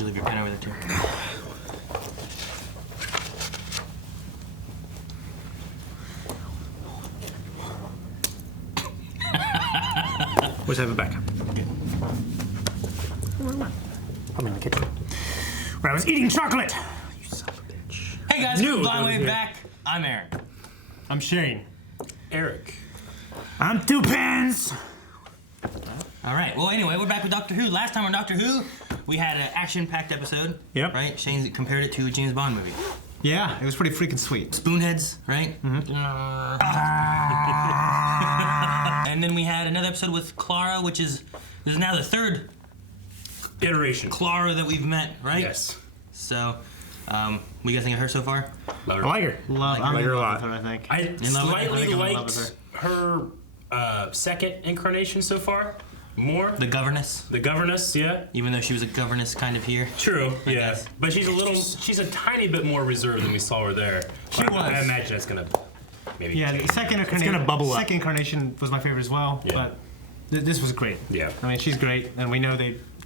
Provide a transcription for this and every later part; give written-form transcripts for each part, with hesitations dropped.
you leave your pen over there too. Let's have it back. I'm in the kitchen. Where I was eating chocolate. You son of a bitch. Hey guys, New Blind Wave here. back. I'm Aaron. I'm Shane. Eric. I'm Two Pens. All right. Well, anyway, we're back with Doctor Who. Last time on Doctor Who, we had an action-packed episode. Yep. Right? Shane compared it to a James Bond movie. Yeah, it was pretty freaking sweet. Spoonheads, right? Mm-hmm. And then we had another episode with Clara, which is now the third Iteration. Clara that we've met, right? Yes. So, what do you guys think of her so far? Love her. I like her. I'm like in her a love lot. with her, I think. I love it? slightly I think I'm in love liked with her second incarnation so far. More. The governess, The governess, yeah. even though she was a governess kind of here. True, yeah. guess. But she's a tiny bit more reserved than we saw her there. She But was. I imagine it's gonna maybe Yeah, change. the second incarnation. gonna bubble up. Second incarnation was my favorite as well, Yeah. but this was great. Yeah. I mean, she's great, and we know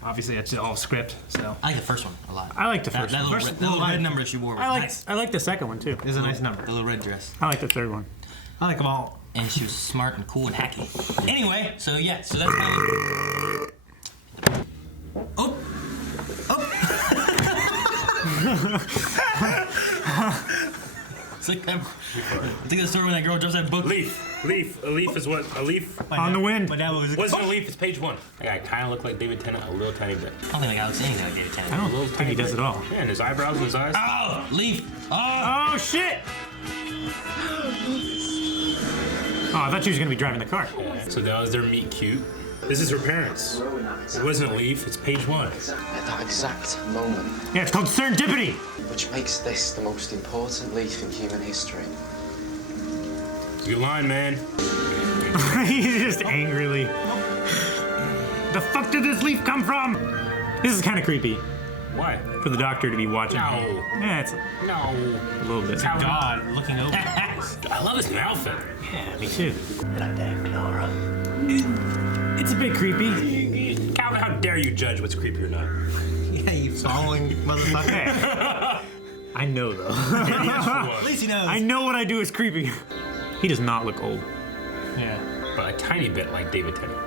obviously it's all script, so I like the first one a lot. I like the That, first that one. little, First- red, that little little red light. number she wore was I like nice. I like the second one too. it's a nice number. The little red dress. I like the third one. I like them all. And she was smart and cool and hacky. Anyway, so yeah, so that's how we... Oh! Oh! It's like that, I think the story when that girl drops that book. Leaf. A leaf is what? A leaf? On the wind. But that was Wasn't a leaf, it's page 1. I kind of look like David Tennant a little tiny bit. I don't think I looks anything like David I Tennant. don't think he does at all. Yeah, and his eyebrows and his eyes. Oh! Leaf! Oh! Oh shit! Oh, I thought she was gonna be driving the car. Yeah. So that was their meet cute. This is her parents. It wasn't a leaf, it's page 1. At that exact moment, Yeah, it's called serendipity. which makes this the most important leaf in human history. It's a good line, man. He's just angrily. The fuck did this leaf come from? This is kind of creepy Why? for the doctor to be watching. No. Yeah, it's No. a little bit. God looking over. I love his outfit. Yeah, me too. Right there, Clara. It's a bit creepy. Calvin, how dare you judge what's creepy or not? Yeah, you following motherfucker. Hey, I know though. At least he knows. I know what I do is creepy. He does not look old. Yeah. But a tiny bit like David Tennant.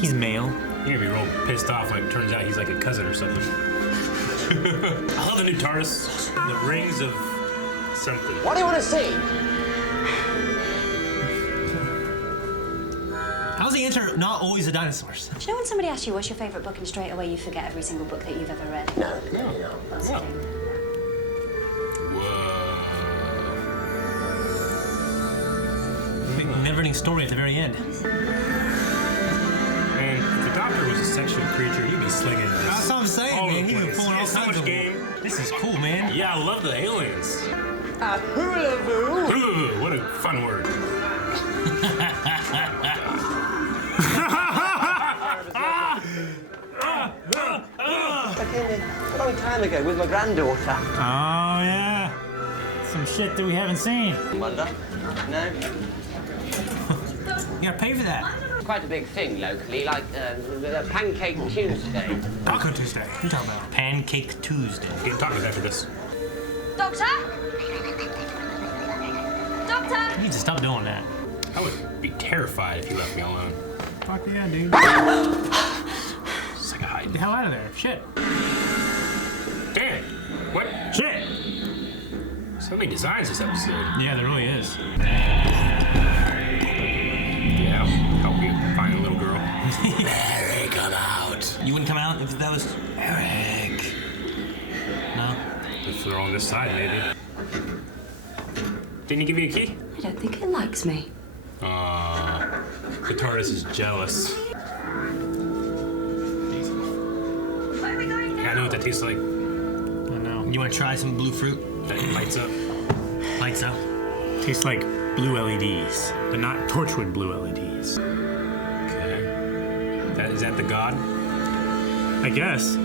He's male. You're gonna be real pissed off when it turns out he's like a cousin or something. I love the new TARDIS. The rings of something. What do you want to see? How's the answer not always the dinosaurs? Do you know when somebody asks you what's your favourite book and straight away you forget every single book that you've ever read? No. That's No. it. Big never-ending story at the very end. Man, if the Doctor was a sexual creature, he'd be slinging this. That's what I'm saying, all man. over He the was place. pulling all He has so kinds much of game. This is cool, man. Yeah, I love the aliens. Hula-voo! Ooh, what a fun word. I came in a long time ago with my granddaughter. Oh yeah. Some shit that we haven't seen. Wonder? No? You gotta pay for that. Quite a big thing locally, like the Pancake Tuesday. Taco Tuesday. What are you talking about? Pancake Tuesday. Get talking after this. Doctor? Doctor? You need to stop doing that. I would be terrified if you left me alone. Fuck yeah, dude. It's like a hide. Get the hell out of there. Shit. Damn. What? Shit. So many designs this episode. Yeah, there really is. Yeah, I'll help you find a little girl. Mary, come out. You wouldn't come out if that was Eric. No? If they're on this side, maybe. Didn't he give you a key? I don't think it likes me. The TARDIS is jealous. Yeah, I know what that tastes like. I know. You want to try some blue fruit? That lights up. Lights up. Tastes like blue LEDs, but not Torchwood blue LEDs. Okay. Is that the god? I guess.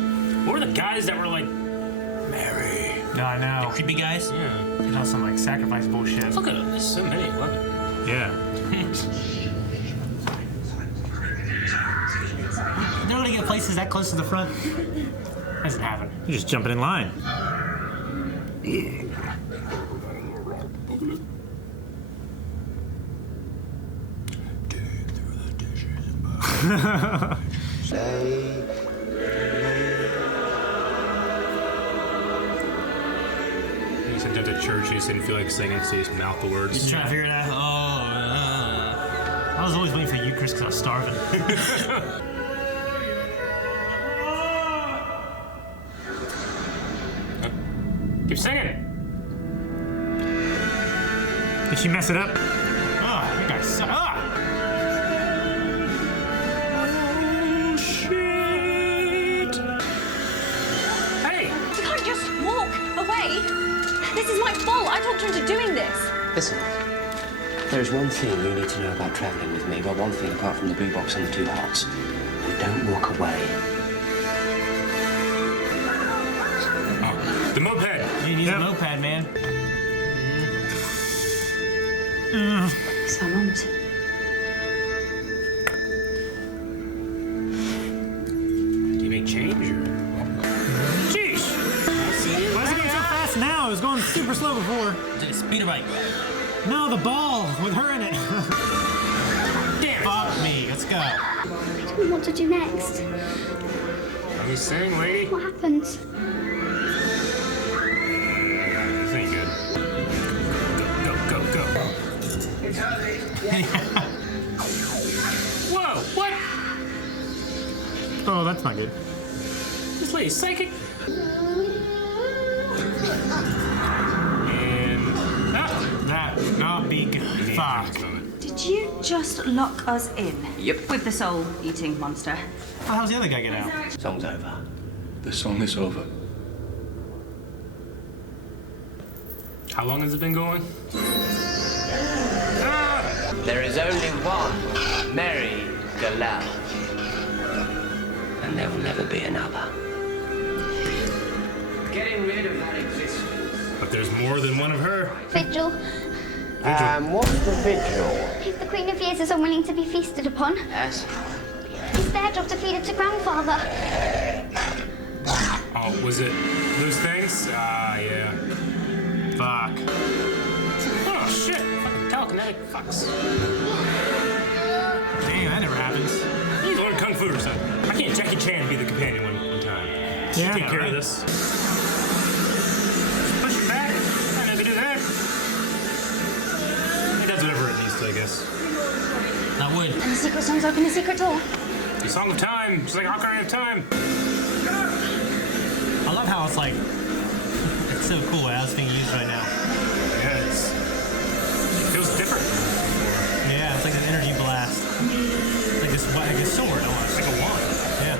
What were the guys that were like, Mary? No, I know. Creepy guys? Yeah. There's all some like sacrifice bullshit. Look at them. There's so many. Love it. Yeah. They're gonna get places that close to the front. Doesn't happen. You're just jumping in line. He sent out to church. He just didn't feel like singing, so he just mouthed the words. Just trying to figure it out. I was always waiting for the Eucharist because I was starving. Keep singing. Did she mess it up? Oh, you guys suck. Ah! Oh, shit. Hey! You can't just walk away. This is my fault. I talked her into doing this. Listen, there is one thing you need to know about travelling with me. Well, one thing apart from the blue box and the 2 hearts. Don't walk away. The moped. You need a moped, man. It's my mum's. Do you make change or? Jeez! Why is it going so fast now? It was going super slow before. Did a speeder bike. No, the ball with her in it. Damn. Fuck me. Let's go. I don't know what to do next. Are you saying, lady? What happens? This ain't good. Go. Whoa! What? Oh, that's not good. This lady's psychic. And That would not be good. Fuck. Did you just lock us in? Yep. With the soul-eating monster? How's the other guy get out? Song's over. The song is over. How long has it been going? There is only one Mary Galal. And there will never be another. Getting rid of that existence. But there's more than one of her. Vigil. What's the vigil? If the Queen of Years is unwilling to be feasted upon, Yes. it's their job to feed it to Grandfather. Oh, was it those things? Yeah. Fuck. Oh, shit. Fucking telekinetic fucks. Damn, that never happens. You need to learn Kung Fu or something. I can't Jackie Chan be the companion one time. Yeah, Take care right. of this. Just push it back. I never do that. It does whatever it needs to, I guess. That would. And the secret songs open the secret door. The Song of Time. It's like Ocarina of Time. I love how it's like, it's so cool how it's being used right now. Yeah, it feels different. Yeah, it's like an energy blast. It's like like a sword almost. Like a wand. Yeah.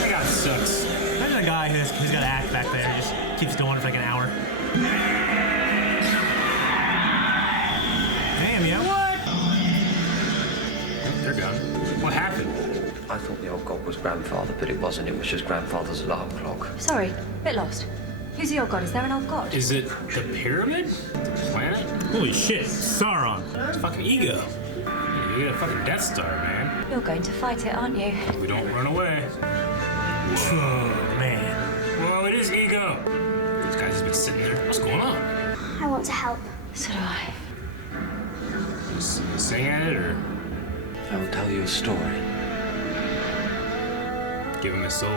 That guy sucks. Imagine a guy who's got to act back there and just keeps going for like an hour. Damn, yeah, what? They're gone. What happened? I thought the old god was Grandfather, but it wasn't. It was just Grandfather's alarm clock. Sorry, bit lost. Who's the old god? Is there an old god? Is it the pyramid? The planet? Holy shit, Sauron. It's fucking ego. You get a fucking Death Star, man. You're going to fight it, aren't you? We don't run away. Oh, man. Well, it is ego. These guys have been sitting there. What's going on? I want to help. So do I. Just sing at it or I will tell you a story. give him his soul?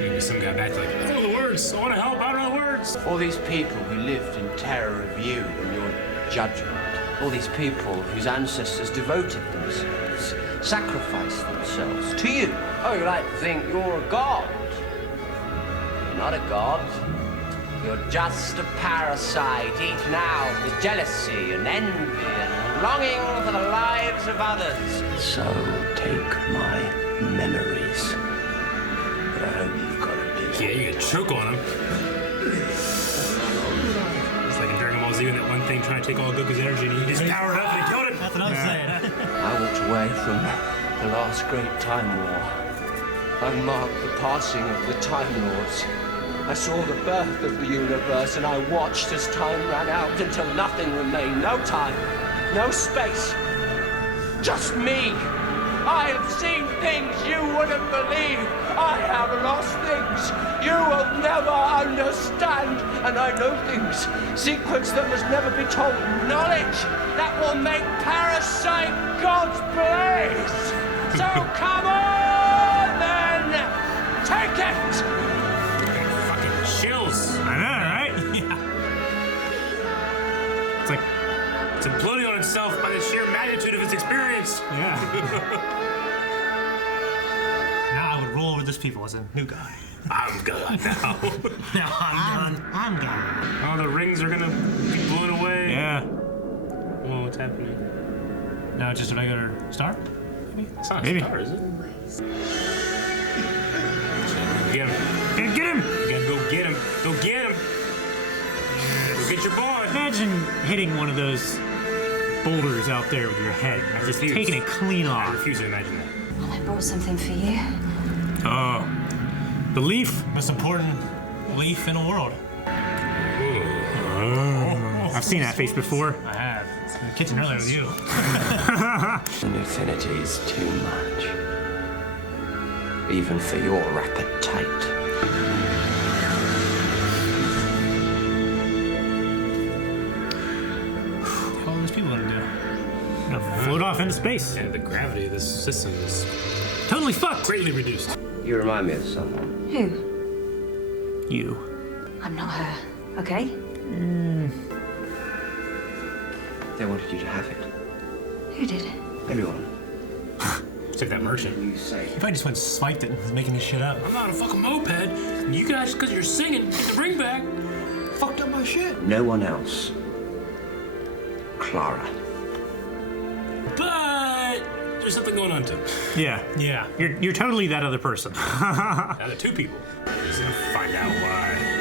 Maybe some guy back like, I don't know the words. I want to help. I don't know the words. All these people who lived in terror of you and your judgment. All these people whose ancestors devoted themselves, sacrificed themselves to you. Oh, you like to think you're a god. You're not a god. You're just a parasite eaten out with jealousy and envy and longing for the lives of others. So take my memories. But I hope you've got a bit. Yeah, you can choke on him. It's like in Dragon Ball Z when that one thing trying to take all Goku's energy and he just powered up and he killed him. That's what I'm saying. I walked away from the last great Time War. I marked the passing of the Time Lords. I saw the birth of the universe, and I watched as time ran out until nothing remained. No time, no space. Just me. I have seen things you wouldn't believe. I have lost things you will never understand. And I know things, secrets that must never be told, knowledge that will make Parasite God's place. So come on, then! Take it! Fucking chills. I know, right? Yeah. It's like, It's imploding on itself by the sheer magnitude of its experience. yeah. Now I would roll with these people as a new guy. I'm God now. Now I'm gone. Oh, the rings are gonna be blown away. Yeah. Whoa, what's happening? Now it's just a regular star? It's not Maybe. a star, is it? Get him. Get him! You gotta go get him. Go get him. Go get your boy. Imagine hitting one of those boulders out there with your head. Just refuse. taking it clean I off. refuse to imagine that. Well, I brought something for you. Oh. The leaf. Most important leaf in the world. I've seen that face before. I have. It's in the kitchen earlier with you. Infinity is too much. Even for your appetite. What are those people gonna do? Gonna float off into space. Yeah, the gravity of this system is Totally fucked. greatly reduced. You remind me of someone. Who? You. I'm not her, okay? They wanted you to have it. Who did? Everyone. It's like that merchant. You say. If I just went and swiped it and was making this shit up. I'm not a fucking moped. You guys, because you're singing, get the ring back. Fucked up my shit. No one else. Clara. But there's something going on too. Yeah. Yeah. You're totally that other person. Now the two people. He's gonna find out why.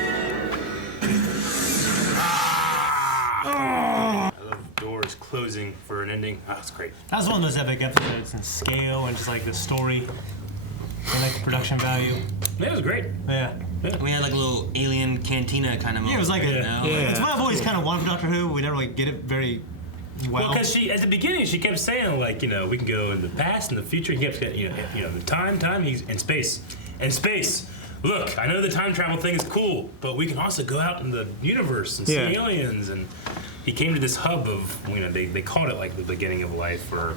I love doors closing for an ending. Oh, it's great. That was one of those epic episodes in scale and just like the story and like the production value. Yeah, it was great. Yeah. We had like a little alien cantina kind of moment. Yeah, it was like a. you know? Yeah. It's what I've always kind of wanted from Doctor Who. We never really get it very well. Well, because she, at the beginning, she kept saying, like, you know, we can go in the past and the future. He kept saying, you know, the time, he's in space. In space. Look, I know the time travel thing is cool, but we can also go out in the universe and see Yeah. aliens. And he came to this hub of, you know, they called it like the beginning of life or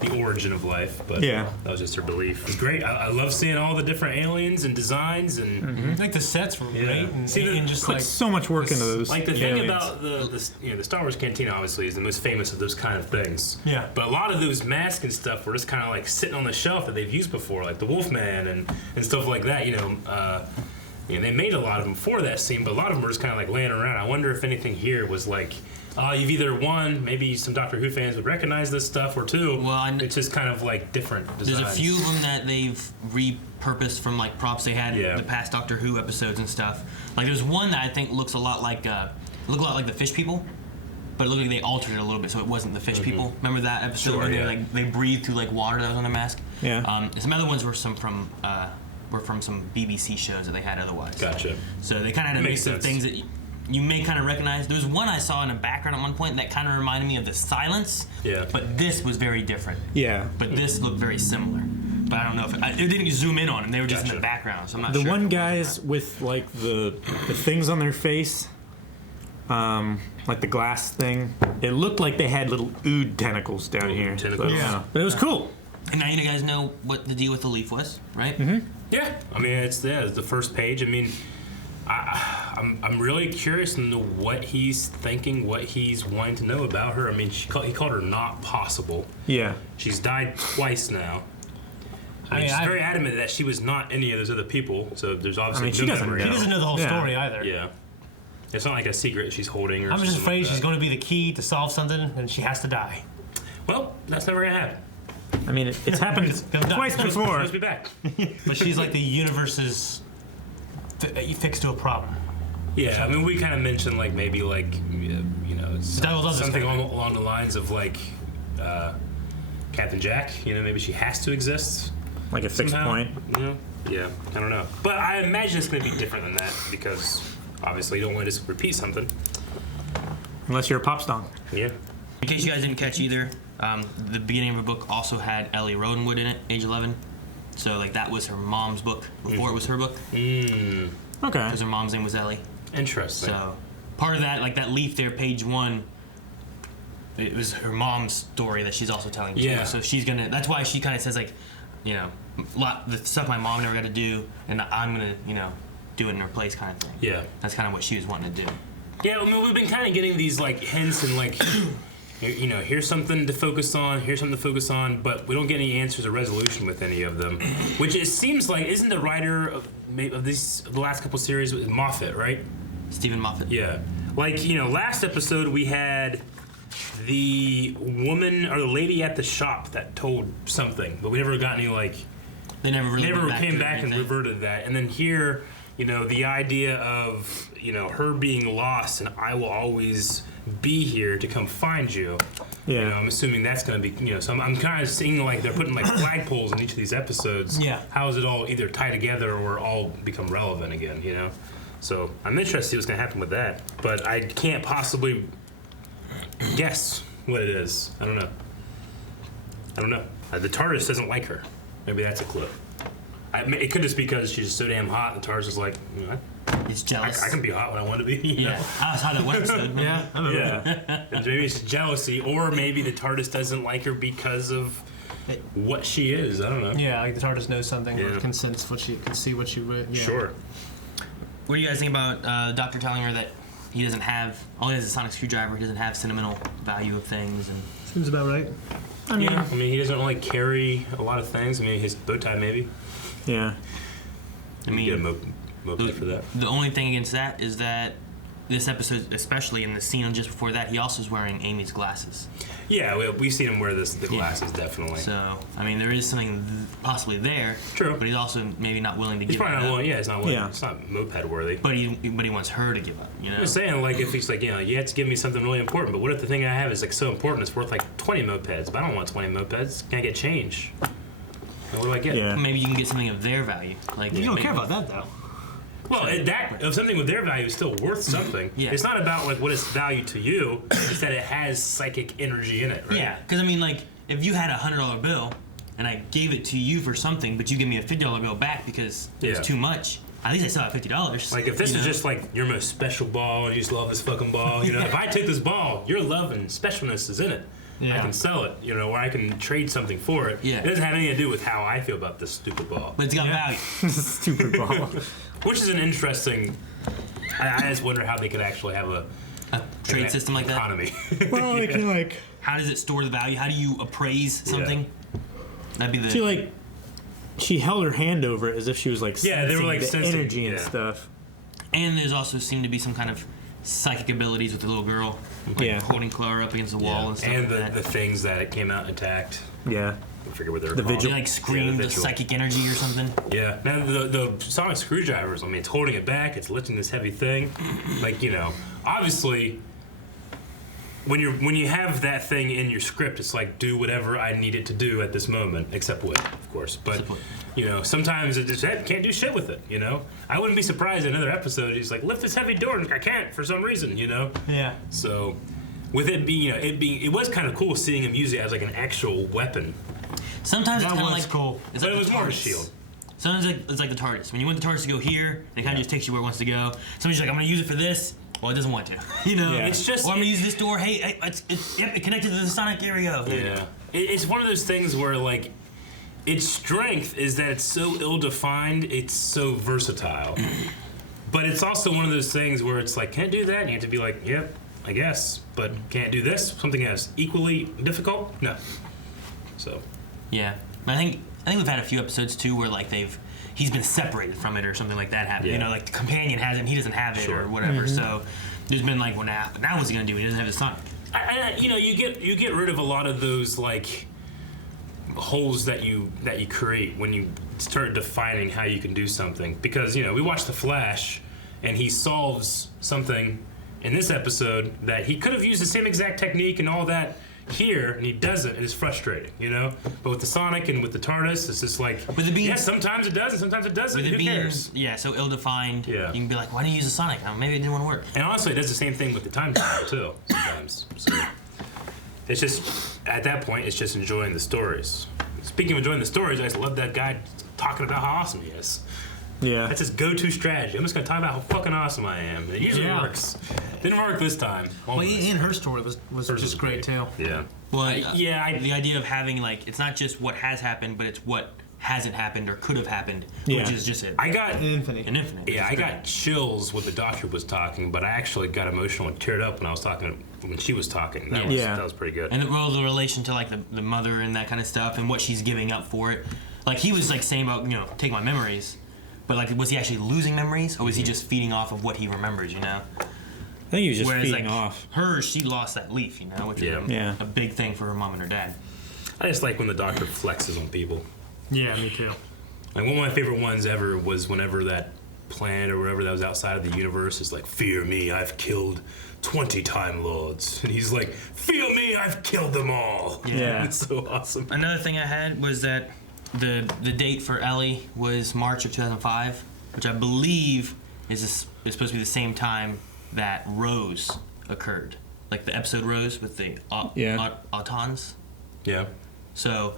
the origin of life, but Yeah. that was just her belief. It's great. I love seeing all the different aliens and designs and like the sets were great and, See, and just Put like so much work into those. like the thing aliens. about the Star Wars Cantina obviously is the most famous of those kind of things. Yeah. But a lot of those masks and stuff were just kind of like sitting on the shelf that they've used before, like the Wolfman and stuff like that. You know, they made a lot of them for that scene, but a lot of them were just kind of like laying around. I wonder if anything here was like. You've either one, maybe some Doctor Who fans would recognize this stuff, or two, it's just kind of like different designs. There's a few of them that they've repurposed from like props they had in the past Doctor Who episodes and stuff. Like there's one that I think looks a lot like the fish people, but it looked like they altered it a little bit so it wasn't the fish people. Remember that episode Sure, when yeah. they breathed through like water that was on their mask? Yeah. And some other ones were from some BBC shows that they had otherwise. Gotcha. So they kind of had a Makes mix of sense. things that you may kind of recognize. There was one I saw in the background at one point that kind of reminded me of The Silence. Yeah. But this was very different. Yeah. But this looked very similar. But I don't know if it didn't zoom in on them. They were just in the Gotcha. background, so I'm not The sure. one guys with like the things on their face, like the glass thing, it looked like they had little ood tentacles down here. tentacles. Yeah. But it was cool. And now you guys know what the deal with the leaf was, right? Mm-hmm. Yeah, I mean it's the first page. I mean, I'm really curious to know what he's thinking, what he's wanting to know about her. I mean, he called her not possible. Yeah. She's died twice now. I mean, she's very adamant that she was not any of those other people. So there's obviously she no doesn't memory. know. he doesn't know the whole story either. Yeah, it's not like a secret she's holding. Or I'm just something afraid like she's that. going to be the key to solve something and she has to die. Well, that's never gonna happen. I mean, it's happened twice before. Let's be back. But she's like the universe's fix to a problem. Yeah, I mean, we kind of mentioned like maybe like you know Devil's Advocate something kind along the lines of like Captain Jack. You know, maybe she has to exist Like a fixed somehow. point. You know, Yeah, I don't know. But I imagine it's going to be different than that because obviously you don't want to just repeat something. Unless you're a pop star. Yeah. In case you guys didn't catch either, the beginning of her book also had Ellie Rodenwood in it, age 11. So like that was her mom's book before it was her book. Mm. Okay. Because her mom's name was Ellie. Interesting. So part of that, like that leaf there, page 1, it was her mom's story that she's also telling too. Yeah. So she's gonna. That's why she kind of says like, you know, the stuff my mom never got to do, and I'm gonna, you know, do it in her place kind of thing. Yeah. That's kind of what she was wanting to do. Yeah, I mean, we've been kind of getting these like hints and like, you know, here's something to focus on, here's something to focus on, but we don't get any answers or resolution with any of them. Which it seems like isn't the writer of the last couple series with Moffat, right? Stephen Moffat. Yeah. Like, you know, last episode we had the woman or the lady at the shop that told something, but we never got any like. They never really came back and reverted that. And then here, you know, the idea of, you know, her being lost and I will always be here to come find you. Yeah. You know, I'm assuming that's going to be, you know, so I'm kind of seeing like they're putting like flagpoles in each of these episodes. Yeah. How does it all either tie together or all become relevant again, you know? So I'm interested to see what's going to happen with that. But I can't possibly guess what it is. I don't know. The TARDIS doesn't like her. Maybe that's a clue. It could just be because she's so damn hot, and TARDIS is like, you know, He's jealous. I can be hot when I want to be. You know? I was hot that one episode. Yeah, I remember. Yeah. And maybe it's jealousy, or maybe the TARDIS doesn't like her because of what she is. I don't know. Yeah, like the TARDIS knows something or Yeah. can sense what she can see what she would. Yeah. Sure. What do you guys think about Doctor telling her that he doesn't have, all he has is a sonic screwdriver, he doesn't have sentimental value of things, and Seems about right. I mean, Yeah. I mean, he doesn't really carry a lot of things. I mean, his bow tie maybe. yeah. I You mean, get a moped for that. the only thing against that is that this episode, especially in the scene just before that, he also is wearing Amy's glasses. Yeah, we've seen him wear the glasses, definitely. So, I mean, there is something possibly there. True. But he's also maybe not willing to He's give probably it not up. willing. Yeah, it's not willing. Yeah. It's not moped worthy. But he wants her to give up, you know? I'm just saying, like, if he's like, you know, you have to give me something really important, but what if the thing I have is like so important it's worth like 20 mopeds? But I don't want 20 mopeds. Can I get change? And what do I get? Yeah. Maybe you can get something of their value. Like You don't maybe- care about that though. Well, if something with their value is still worth something. Yeah. It's not about like what its value to you. It's that it has psychic energy in it. Right? Yeah, because I mean, like, if you had a $100 bill and I gave it to you for something, but you give me a $50 bill back because it Yeah. was too much, at least I still have $50. Like if this you is know? just like your most special ball and you just love this fucking ball, you know, if I take this ball, your love and specialness is in it. I Yeah. can sell it, you know, or I can trade something for it. Yeah. It doesn't have anything to do with how I feel about this stupid ball. But it's got Yeah. value. Stupid ball. Which is an interesting. I just wonder how they could actually have a Trade system like that. economy. Well, they can like How does it store the value? How do you appraise something? That'd be the. she like she held her hand over it as if she was like Yeah, they were, sensing like, the sensing, energy and yeah. stuff. And there's also seemed to be some kind of psychic abilities with the little girl, like Yeah. holding Clara up against the wall and stuff and like the that. things that it came out and attacked. Yeah. I forget what they were The called. vigil. They like scream the vigil. psychic energy or something. Yeah. Now the sonic screwdrivers. I mean, it's holding it back. It's lifting this heavy thing. Like, you know, obviously, when you have that thing in your script, it's like do whatever I need it to do at this moment, except what, of course. But Except what? you know, sometimes it just can't do shit with it. You know, I wouldn't be surprised in another episode he's like lift this heavy door and I can't for some reason. You know. Yeah. So, with it being, you know, it was kind of cool seeing him use it as like an actual weapon. Sometimes That it's kind of was like cool. It's But like it was the more of a TARDIS. shield. Sometimes it's like the TARDIS. When you want the TARDIS to go here, it kind of just takes you where it wants to go. Somebody's like, I'm gonna use it for this. Well, it doesn't want to. You know, Yeah. It's just or I'm gonna use this door. Hey, it connected to the sonic area. Yeah. It's one of those things where, like, its strength is that it's so ill-defined, it's so versatile. But it's also one of those things where it's like, can't do that, and you have to be like, yep, I guess, but can't do this, something that's equally difficult? No. So, Yeah, I think we've had a few episodes too where like he's been separated from it or something like that happened. You Yeah. know, like the companion has him, he doesn't have it Sure. or whatever. So there's been like, well, now what's he gonna do? He doesn't have his sonic. you know, you get rid of a lot of those, like, holes that you create when you start defining how you can do something. Because, you know, we watched The Flash, and he solves something in this episode that he could have used the same exact technique and all that, here, and he doesn't, and it's frustrating, you know? But with the Sonic and with the TARDIS, it's just like, With the beams, yeah, sometimes it does and sometimes it doesn't. with the Who cares? beams, yeah, so ill-defined. Yeah. You can be like, why didn't you use a Sonic? Maybe it didn't want to work. And honestly, it does the same thing with the time travel, too, sometimes. So it's just, at that point, it's just enjoying the stories. Speaking of enjoying the stories, I just love that guy talking about how awesome he is. Yeah. That's his go-to strategy. I'm just gonna talk about how fucking awesome I am. And it usually works. Didn't work this time. Well, and her story was just great too. Yeah. Well, the idea of having, like, it's not just what has happened, but it's what hasn't happened or could have happened, which is just it. I got An infinite. Yeah, I got chills when the doctor was talking, but I actually got emotional and teared up when I was talking when she was talking. That was pretty good. And the relation to like the mother and that kind of stuff and what she's giving up for it. Like he was like saying about take my memories, but like was he actually losing memories or was he just feeding off of what he remembers? I think he was just feeding like, off. She lost that leaf, which is a big thing for her mom and her dad. I just like when the doctor flexes on people. Yeah, me too. Like one of my favorite ones ever was whenever that planet or whatever that was outside of the universe is like, fear me, I've killed 20 Time Lords. And he's like, fear me, I've killed them all. Yeah. It's so awesome. Another thing I had was that the date for Ellie was March of 2005, which I believe is supposed to be the same time that Rose occurred. Like the episode Rose with the Autons. Yeah. So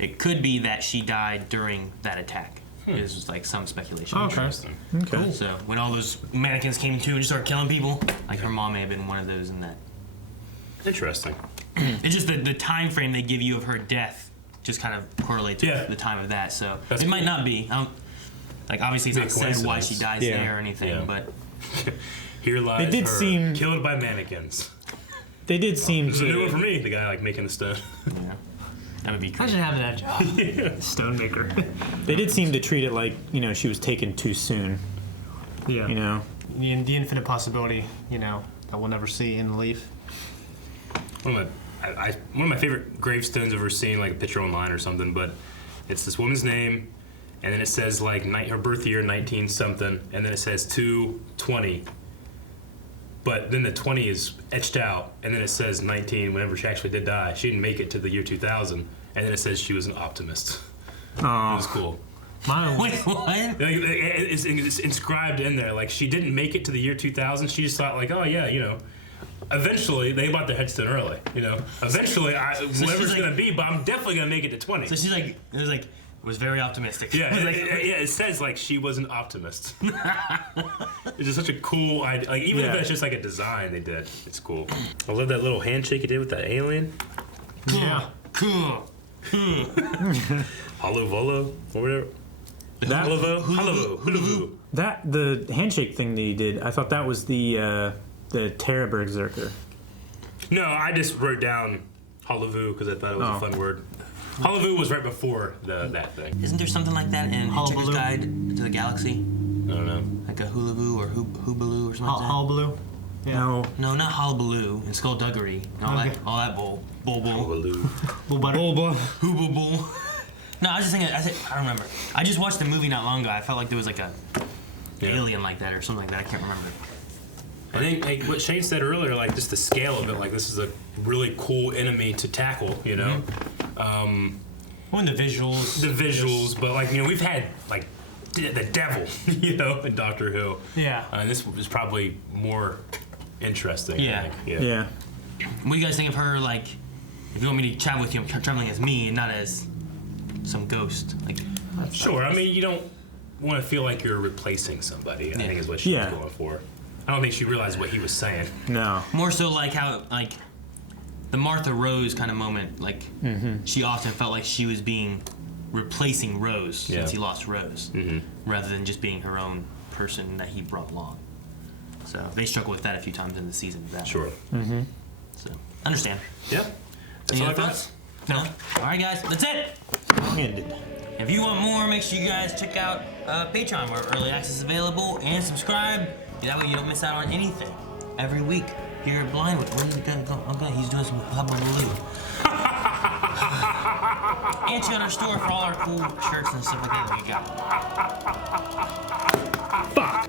it could be that she died during that attack. There's like some speculation. Okay. Cool. So when all those mannequins came to and started killing people, like her mom may have been one of those in that. Interesting. It's just the time frame they give you of her death just kind of correlates with the time of that. So That's it might cool. not be. Like obviously it's not said why she dies Yeah. there or anything, but Here lies They did her, seem- killed by mannequins. They did seem This is a new one to. for me, the guy like making the stone. yeah, that would be I crazy. should have that job. Stonemaker. They did seem to treat it like she was taken too soon. Yeah. The infinite possibility, that we'll never see in the leaf. One of my favorite gravestones I've ever seen, like a picture online or something, but it's this woman's name, and then it says like her birth year 19 something, and then it says 2/20. But then the 20 is etched out, and then it says 19 whenever she actually did die. She didn't make it to the year 2000, and then it says she was an optimist. It was cool. Wait, what? Like, it's inscribed in there. Like, she didn't make it to the year 2000. She just thought, like, oh, yeah, eventually, they bought their headstone early. Eventually, whatever's going to be, but I'm definitely going to make it to 20. So she's like, was very optimistic. Yeah, it says like she was an optimist. It's just such a cool idea. Like even if that's just like a design they did, it's cool. I love that little handshake he did with that alien. Yeah. Cool. Hollow Volo or whatever. Hulavu. That the handshake thing that he did. I thought that was the Terra Berserker. No, I just wrote down Hulavu because I thought it was a fun word. Hulavu was right before that thing. Isn't there something like that in Hitchhiker's Guide to the Galaxy? I don't know. Like a Hulavu or Hoobaloo or something like that? Hullabaloo? Yeah. No. No, not Hullabaloo and Skullduggery. All that bull. Hulavu. Bull butter. Hoobaboo. No, I was just thinking, I don't remember. I just watched the movie not long ago. I felt like there was like a alien like that or something like that. I can't remember. I think like what Shane said earlier, like just the scale of it, like this is a really cool enemy to tackle, Well, and the visuals. but like we've had like the devil, in Doctor Who. Yeah. And this was probably more interesting. Yeah. I think. Yeah. What do you guys think of her, like, if you want me to travel with you, I'm traveling as me and not as some ghost? Like, Sure. I mean, you don't want to feel like you're replacing somebody. I think is what she was going for. I don't think she realized what he was saying. No. more so like how, like, the Martha Rose kind of moment, like, she often felt like she was replacing Rose since he lost Rose, rather than just being her own person that he brought along. So they struggle with that a few times in the season. Sure. So, understand. Yeah. That's Any all I other got. thoughts? No? All right, guys, that's it. Ended. If you want more, make sure you guys check out Patreon, where early access is available, and subscribe. That way you don't miss out on anything. Every week, here at Blindwood. Where did he go? Okay, he's doing some hubbaloo. And check out our store for all our cool shirts and stuff like that we got.